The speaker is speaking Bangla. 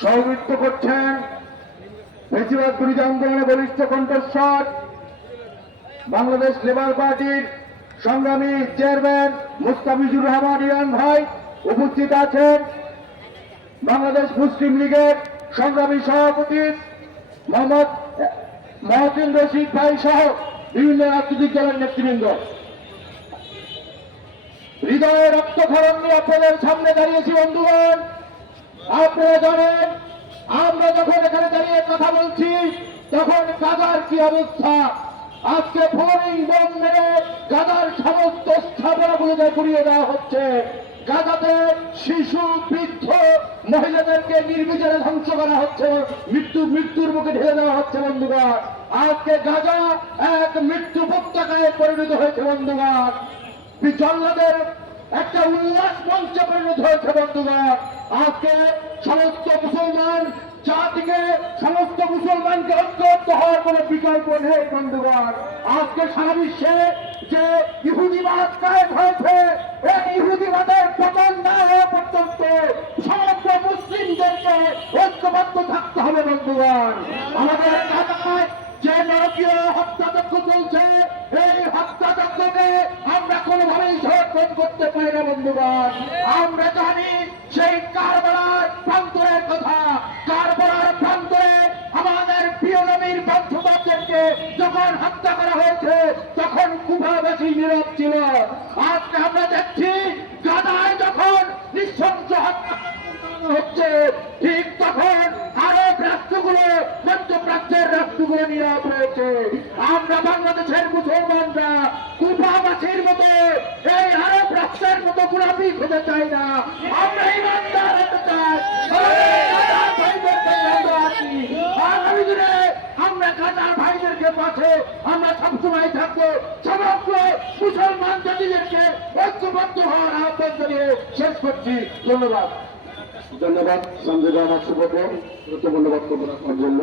সভাপতিত্ব করছেন। বেশিরভাগ বিরোধী আন্দোলনের বরিষ্ঠ কণ্ঠস্বর। বাংলাদেশ লেবার পার্টির সংগ্রামী চেয়ারম্যান মুস্তাফিজুর রহমান ইরান ভাই উপস্থিত আছেন। বাংলাদেশ মুসলিম লীগের সংগ্রামী সভাপতি মোহাম্মদ মহসিন রশিদ ভাই সহ বিভিন্ন রাজনৈতিক দলের নেতৃবৃন্দ। হৃদয়ে রক্তক্ষরণ নিয়ে আপনাদের সামনে দাঁড়িয়েছি, বন্ধুগণ। আমরা যখন এখানে দাঁড়িয়ে কথা বলছি, তখন গাজার কি অবস্থা? আজকে ফোরিং বোম মেরে গাজার সমস্ত স্থাপনাগুলোকে গুড়িয়ে দেওয়া হচ্ছে গাজাতে শিশু, বৃদ্ধ মহিলাদেরকে নির্বিচারে ধ্বংস করা হচ্ছে, মৃত্যু, মৃত্যুর মুখে ঢেলে দেওয়া হচ্ছে বন্ধুগণ। আজকে গাজা এক মৃত্যু উপত্যকায় পরিণত হয়েছে বন্ধুগণ। জল্লাদের একটা উল্লাস মঞ্চে পরিণত হয়েছে, বন্ধুগণ। আজকে সমস্ত মুসলমান জাতিকে, সমস্ত মুসলমানকে ঐক্যবদ্ধ হওয়ার কোনো বিকল্প নেই, বন্ধুগণ। আজকে সারা বিশ্বে যে ইহুদিবাদ কায়েম হয়েছে, এই ইহুদিবাদের পতন না হওয়া পর্যন্ত সমস্ত মুসলিমদেরকে ঐক্যবদ্ধ থাকতে হবে, বন্ধুগণ। আমাদের এলাকায় যে নারকীয় হত্যাযজ্ঞ চলছে, এই হত্যাযজ্ঞকে কোনোভাবেই করতে পারি না, বন্ধুগণ। আমরা জানি সেই কারবালার প্রান্তরের কথা। কারবালার প্রান্তরে আমাদের প্রিয় নবীর বন্ধুবান্ধবকে যখন হত্যা করা হয়েছে, তখন কুভাবাসী নীরব ছিল। আজকে আমরা দেখছি, গাদায় যখন নৃশংস হত্যা হচ্ছে, ঠিক তখন আরব রাষ্ট্রগুলো, মধ্যপ্রাচ্যের রাষ্ট্রগুলো নীরব রয়েছে। আমরা বাংলাদেশের মুসলমানরা কুফাবাসীর মতো এই আরব গুলাপি হতে চাই না। আমরা ইমানদার হতে চাই। আমরা আমরা কাতার ভাইদেরকে পাশে, আমরা সবসময় থাকব, সমগ্র মুসলমান জাতিদেরকে ঐক্যবদ্ধ হওয়ার আহ্বান জানিয়ে শেষ করছি। ধন্যবাদ। ধন্যবাদ, সঞ্জয় রামার সুব্রত গুরুত্বপূর্ণ বক্তব্য জন্য